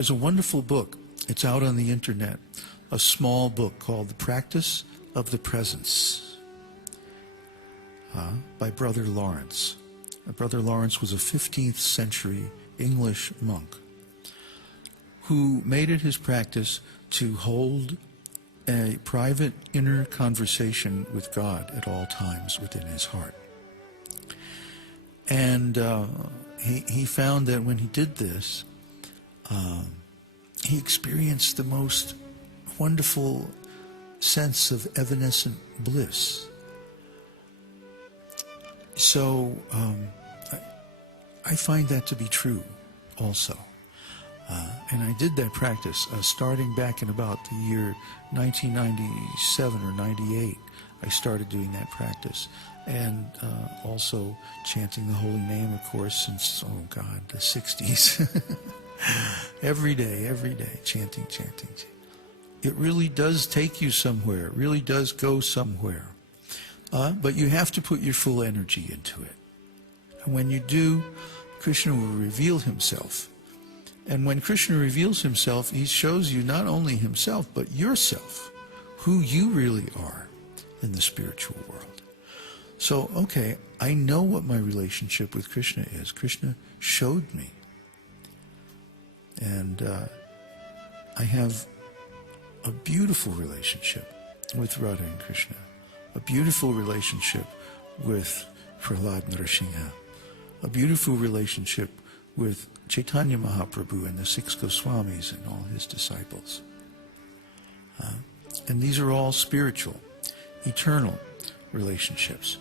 There's a wonderful book. It's out on the internet. A small book called The Practice of the Presence by Brother Lawrence. Brother Lawrence was a 15th century English monk who made it his practice to hold a private inner conversation with God at all times within his heart. And he found that when he did this, he experienced the most wonderful sense of evanescent bliss. So I find that to be true also. And I did that practice starting back in about the year 1997 or 98. I started doing that practice. And also chanting the holy name, of course, since, oh God, the 60s. every day, chanting. It really does take you somewhere. It really does go somewhere. But you have to put your full energy into it. And when you do, Krishna will reveal himself. And when Krishna reveals himself, he shows you not only himself, but yourself, who you really are in the spiritual world. So, okay, I know what my relationship with Krishna is. Krishna showed me. And I have a beautiful relationship with Radha and Krishna, a beautiful relationship with Prahlad Nrsimha, a beautiful relationship with Chaitanya Mahaprabhu and the six Goswamis and all his disciples. And these are all spiritual, eternal relationships.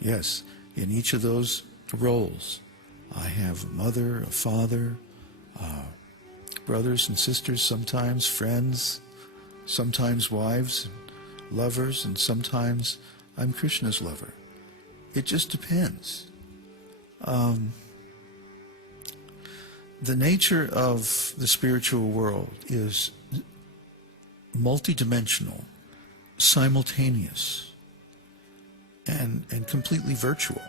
Yes, in each of those roles, I have a mother, a father, brothers and sisters, sometimes friends, sometimes wives and lovers, and sometimes I'm Krishna's lover. It just depends. The nature of the spiritual world is multidimensional, simultaneous, and completely virtual.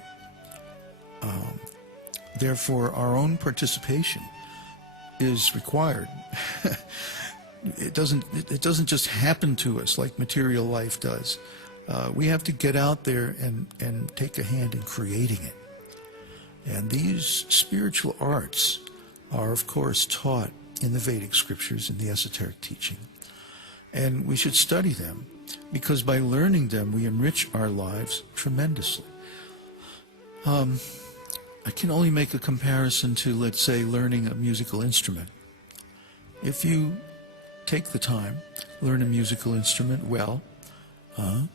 Therefore, our own participation is required. It doesn't just happen to us like material life does. We have to get out there and take a hand in creating it. And these spiritual arts are, of course, taught in the Vedic scriptures, in the esoteric teaching. And we should study them, because by learning them, we enrich our lives tremendously. I can only make a comparison to, let's say, learning a musical instrument. If you take the time, learn a musical instrument well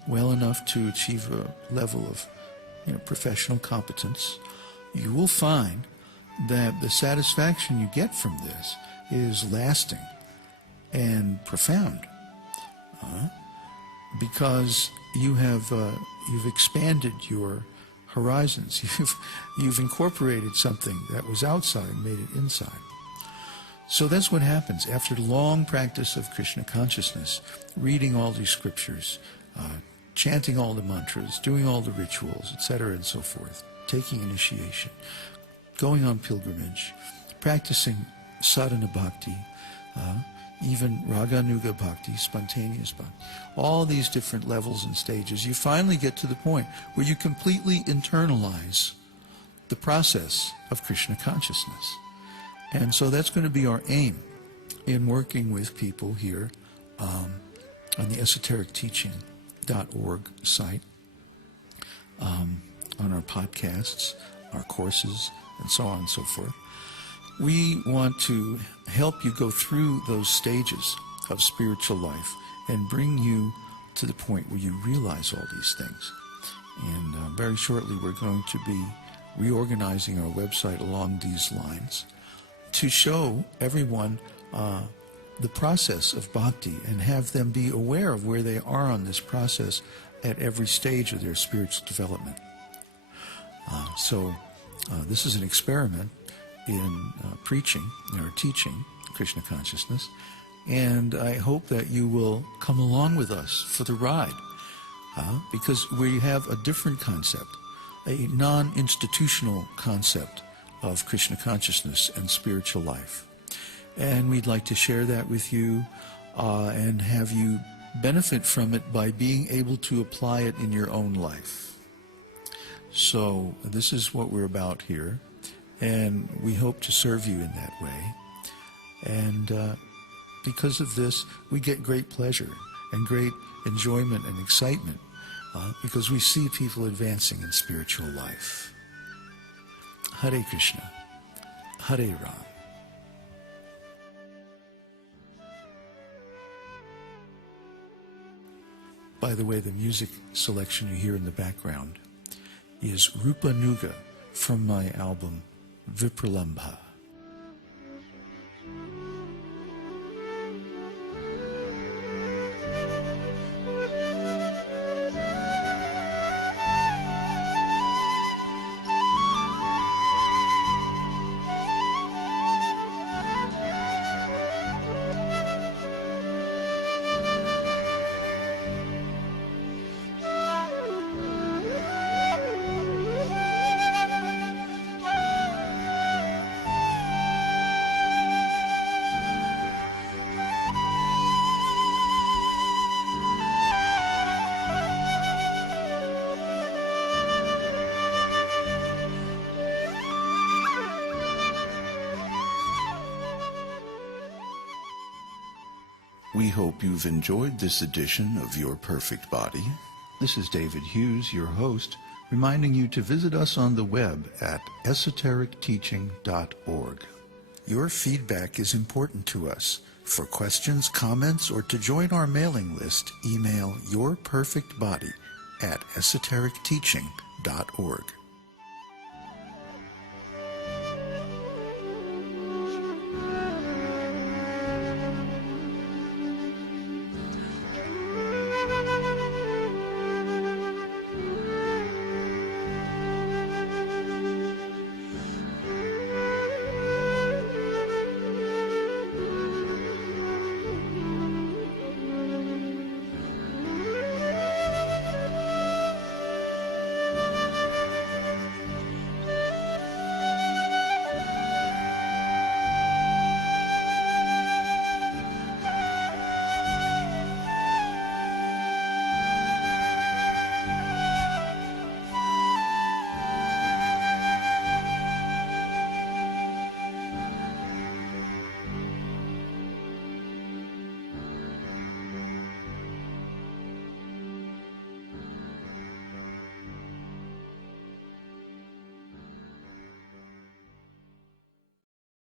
enough to achieve a level of professional competence, you will find that the satisfaction you get from this is lasting and profound, because you've expanded your horizons. You've incorporated something that was outside and made it inside. So that's what happens after long practice of Krishna consciousness, reading all these scriptures, chanting all the mantras, doing all the rituals, etc. and so forth, taking initiation, going on pilgrimage, practicing sadhana bhakti, even raganuga bhakti, spontaneous bhakti, all these different levels and stages. You finally get to the point where you completely internalize the process of Krishna consciousness. And so that's going to be our aim in working with people here on the esotericteaching.org site, on our podcasts, our courses, and so on and so forth. We want to help you go through those stages of spiritual life and bring you to the point where you realize all these things. And very shortly we're going to be reorganizing our website along these lines to show everyone the process of bhakti and have them be aware of where they are on this process at every stage of their spiritual development. So this is an experiment in preaching or teaching Krishna consciousness, and I hope that you will come along with us for the ride, because we have a different concept, a non-institutional concept of Krishna consciousness and spiritual life. And we'd like to share that with you and have you benefit from it by being able to apply it in your own life. So this is what we're about here, and we hope to serve you in that way. And because of this, we get great pleasure and great enjoyment and excitement because we see people advancing in spiritual life. Hare Krishna, Hare Ram. By the way, the music selection you hear in the background is Rupa Nuga from my album Vipralambha. We hope you've enjoyed this edition of Your Perfect Body. This is David Hughes, your host, reminding you to visit us on the web at esotericteaching.org. Your feedback is important to us. For questions, comments, or to join our mailing list, email yourperfectbody@esotericteaching.org.